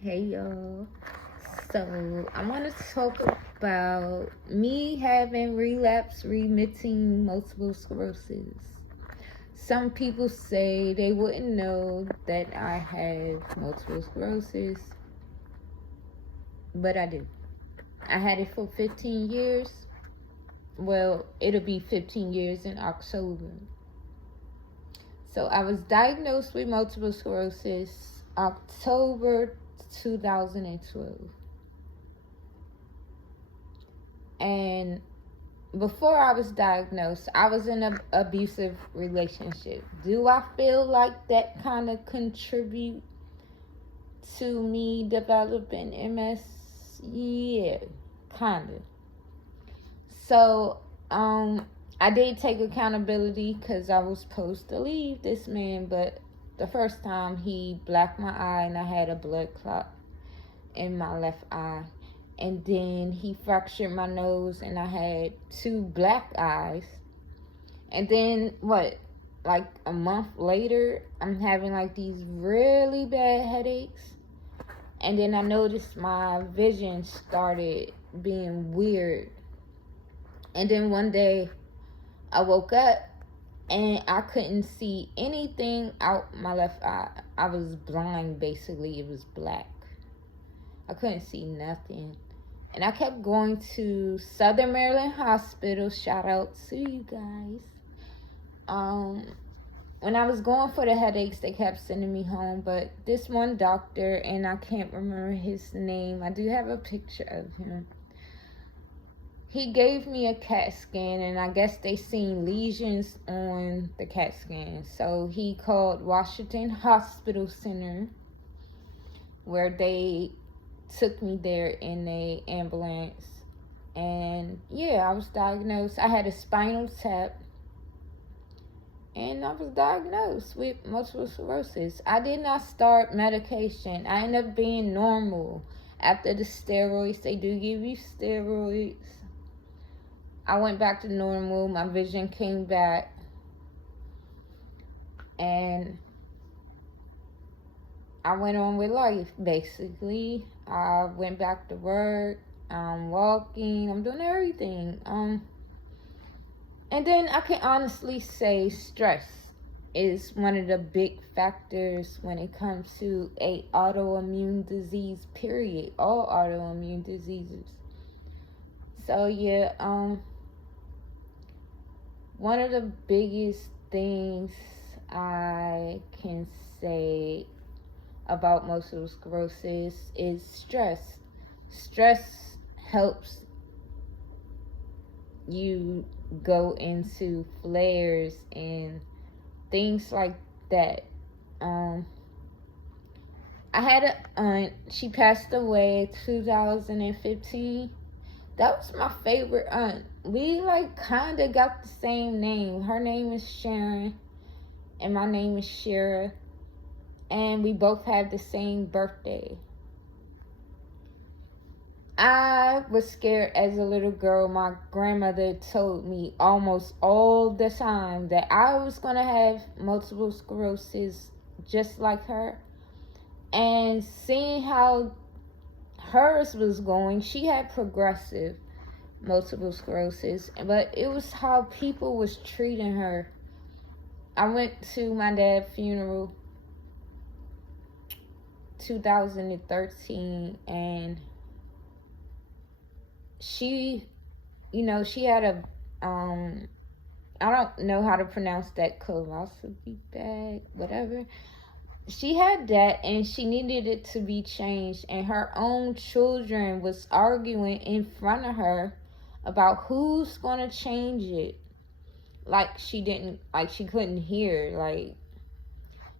Hey y'all. So I want to talk about me having relapse remitting multiple sclerosis. Some people say they wouldn't know that I have multiple sclerosis, but I do. I had it for 15 years. Well, it'll be 15 years in October. So I was diagnosed with multiple sclerosis October 2012. And before I was diagnosed, I was in an abusive relationship. Do I feel like that kind of contribute to me developing MS? Yeah, kind of. So, I did take accountability because I was supposed to leave this man, but the first time he blacked my eye and I had a blood clot in my left eye. And then he fractured my nose and I had two black eyes. And then like a month later, I'm having like these really bad headaches. And then I noticed my vision started being weird. And then one day I woke up and I couldn't see anything out my left eye. I was blind basically. It was black. I couldn't see nothing. And I kept going to Southern Maryland Hospital. Shout out to you guys. When I was going for the headaches, they kept sending me home. But this one doctor, and I can't remember his name, I do have a picture of him. He gave me a CAT scan, and I guess they seen lesions on the CAT scan. So he called Washington Hospital Center, where they took me there in a ambulance. And yeah, I was diagnosed. I had a spinal tap, and I was diagnosed with multiple sclerosis. I did not start medication. I ended up being normal after the steroids. They do give you steroids. I went back to normal. My vision came back, and I went on with life, basically. I went back to work. I'm walking. I'm doing everything. And then I can honestly say stress is one of the big factors when it comes to a autoimmune disease, period. All autoimmune diseases. So yeah, one of the biggest things I can say about multiple sclerosis is stress. Stress helps you go into flares and things like that. I had a aunt, she passed away 2015. That was my favorite aunt. We like kind of got the same name. Her name is Sharon and my name is Shira, and we both had the same birthday. I was scared as a little girl. My grandmother told me almost all the time that I was going to have multiple sclerosis just like her. And seeing how hers was going, she had progressive multiple sclerosis, but it was how people was treating her. I went to my dad's funeral 2013, and she had a I don't know how to pronounce that, colostomy bag, whatever. She had that and she needed it to be changed, and her own children was arguing in front of her about who's gonna change it. Like she couldn't hear,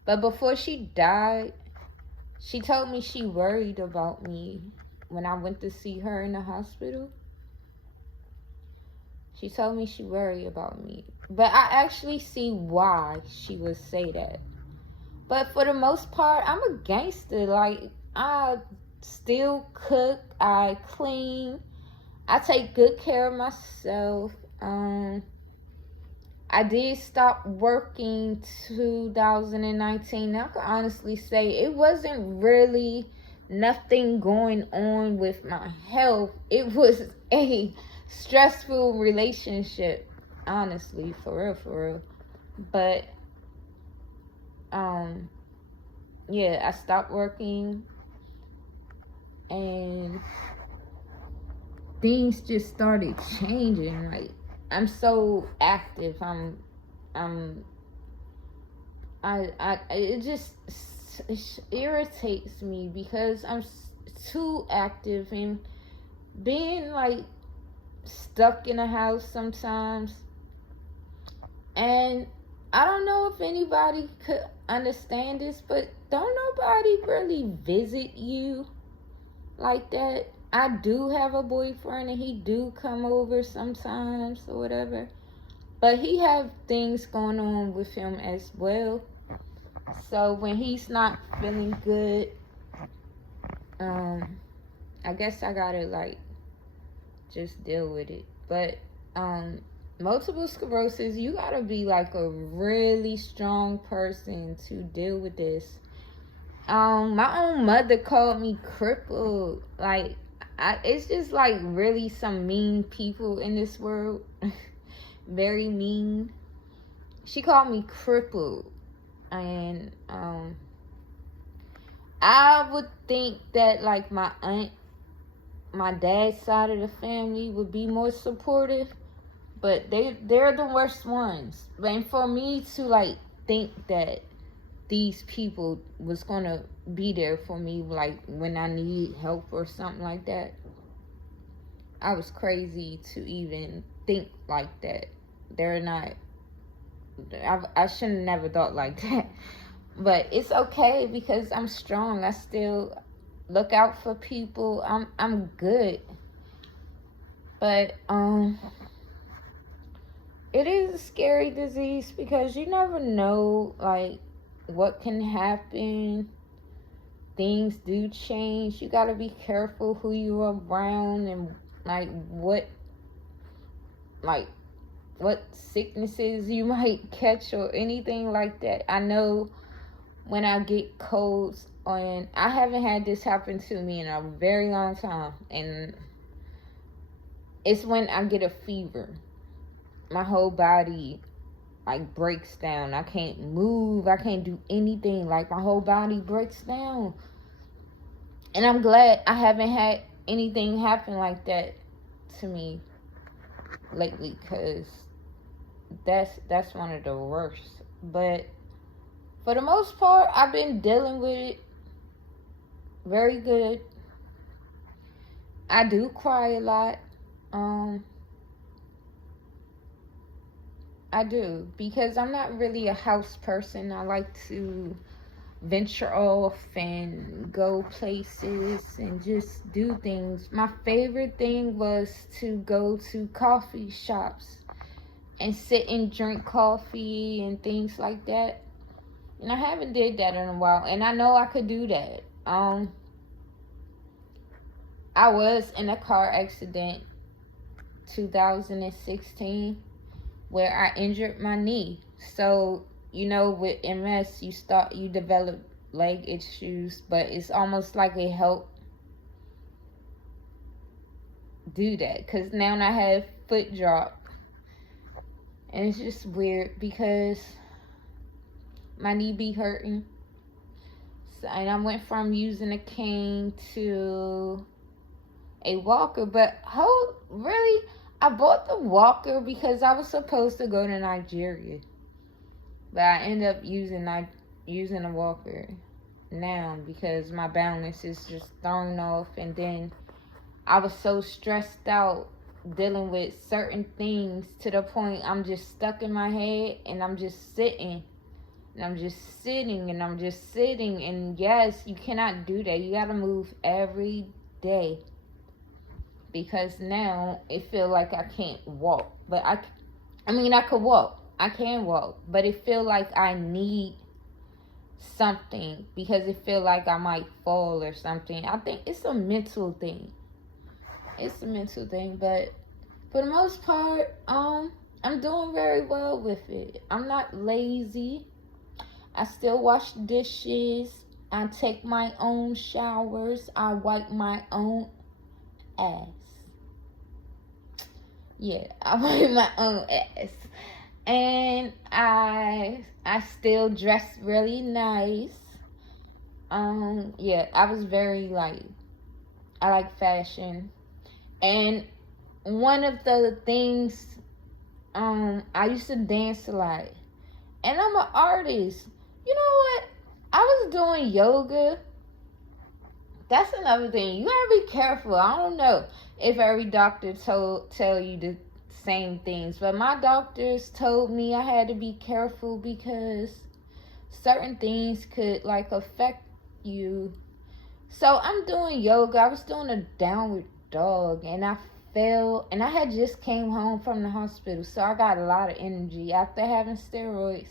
but before she died, she told me she worried about me when I went to see her in the hospital. She told me she worried about me. But I actually see why she would say that. But for the most part, I'm a gangster. Like, I still cook, I clean, I take good care of myself. I did stop working 2019. I can honestly say it wasn't really nothing going on with my health. It was a stressful relationship, honestly, for real, for real. But yeah, I stopped working and things just started changing. Like, I'm so active. I'm it just irritates me because I'm too active and being like stuck in a house sometimes. And I don't know if anybody could understand this, but don't nobody really visit you like that. I do have a boyfriend and he do come over sometimes or whatever, but he have things going on with him as well. So when he's not feeling good, I guess I gotta like just deal with it. But multiple sclerosis, you gotta be like a really strong person to deal with this. My own mother called me crippled. Like, it's just like really some mean people in this world. Very mean. She called me crippled. And I would think that like my aunt, my dad's side of the family would be more supportive, but they're the worst ones. And for me to like think that these people was gonna be there for me like when I need help or something like that, I was crazy to even think like that. They're not. I shouldn't have never thought like that. But it's okay because I'm strong. I still look out for people. I'm good. But it is a scary disease because you never know like what can happen. Things do change. You gotta be careful who you're around and like what sicknesses you might catch or anything like that. I know when I get colds, and I haven't had this happen to me in a very long time, and it's when I get a fever. My whole body like breaks down. I can't move. I can't do anything. Like, my whole body breaks down. And I'm glad I haven't had anything happen like that to me lately, because that's one of the worst. But for the most part, I've been dealing with it very good. I do cry a lot. I do, because I'm not really a house person. I like to venture off and go places and just do things. My favorite thing was to go to coffee shops and sit and drink coffee and things like that. And I haven't did that in a while, and I know I could do that. I was in a car accident 2016 where I injured my knee. So, with MS, you develop leg issues, but it's almost like it helped do that, because now I have foot drop. And it's just weird because my knee be hurting. So, and I went from using a cane to a walker, but really, I bought the walker because I was supposed to go to Nigeria, but I end up using a walker now because my balance is just thrown off, and then I was so stressed out dealing with certain things to the point I'm just stuck in my head, and I'm just sitting. And I'm just sitting and I'm just sitting. And yes, you cannot do that. You gotta move every day. Because now it feel like I can't walk. But I could walk. I can walk. But it feel like I need something. Because it feel like I might fall or something. I think it's a mental thing. But for the most part, I'm doing very well with it. I'm not lazy. I still wash dishes. I take my own showers. I wipe my own ass. Yeah, I wipe my own ass. And I still dress really nice. Yeah, I was very like, I like fashion. And one of the things, I used to dance a lot. And I'm an artist. You know what? I was doing yoga. That's another thing. You gotta be careful. I don't know if every doctor tell you the same things, but my doctors told me I had to be careful because certain things could like affect you. So I'm doing yoga. I was doing a downward dog and I fell, and I had just came home from the hospital, so I got a lot of energy after having steroids.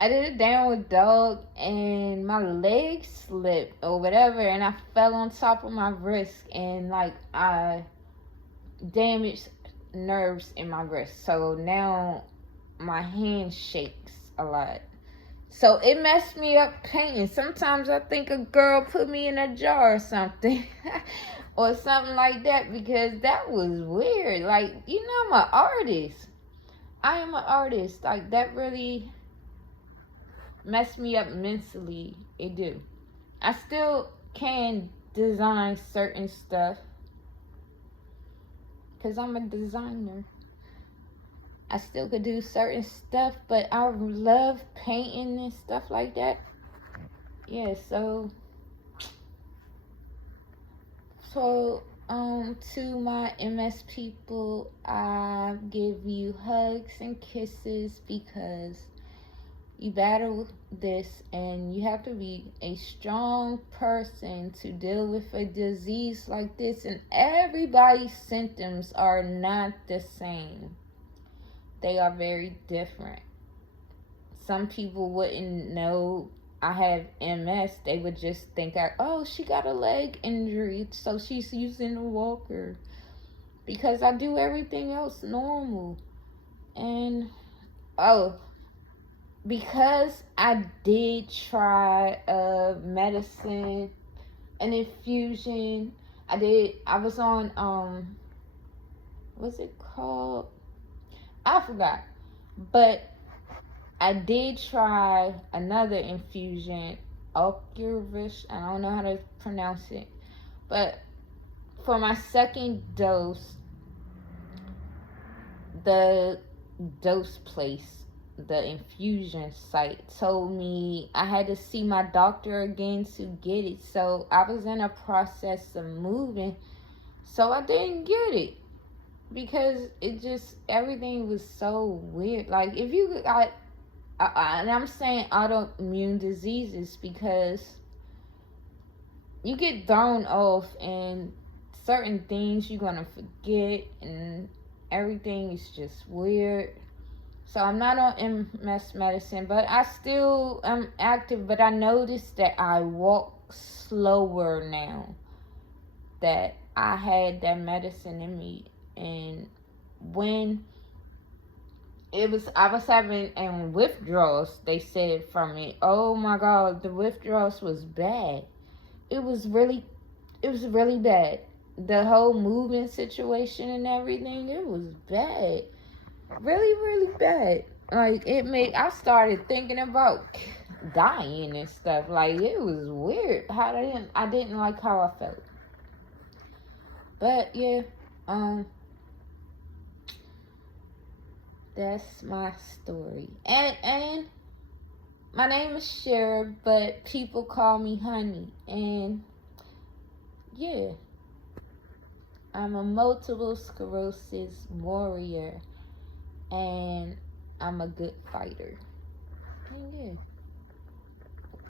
I did a downward dog and my leg slipped or whatever, and I fell on top of my wrist, and like I damaged nerves in my wrist. So now my hand shakes a lot. So it messed me up painting. Sometimes I think a girl put me in a jar or something. Or something like that, because that was weird. Like, you know, I'm an artist. I am an artist. Like, that really messed me up mentally. It do. I still can design certain stuff because I'm a designer. I still could do certain stuff, but I love painting and stuff like that. Yeah, so to my MS people, I give you hugs and kisses because you battle this, and you have to be a strong person to deal with a disease like this, and everybody's symptoms are not the same. They are very different. Some people wouldn't know I have MS. They would just think, oh, she got a leg injury, so she's using a walker. Because I do everything else normal. And, because I did try medicine, an infusion. I was on, what's it called? I forgot. But I did try another infusion, Ocrevus. I don't know how to pronounce it. But for my second dose, the dose place, the infusion site, told me I had to see my doctor again to get it. So I was in a process of moving, so I didn't get it because everything was so weird. Like, if you got, and I'm saying autoimmune diseases because you get thrown off, and certain things you're gonna forget, and everything is just weird. So I'm not on MS medicine, but I still am active. But I noticed that I walk slower now that I had that medicine in me. And when I was having withdrawals, they said, from it. Oh my God, the withdrawals was bad. It was really bad. The whole movement situation and everything, it was bad. Really, really bad. Like, I started thinking about dying and stuff. Like, it was weird how I didn't like how I felt. But yeah, that's my story. And my name is Cher, but people call me Honey. And yeah, I'm a multiple sclerosis warrior, and I'm a good fighter. And yeah.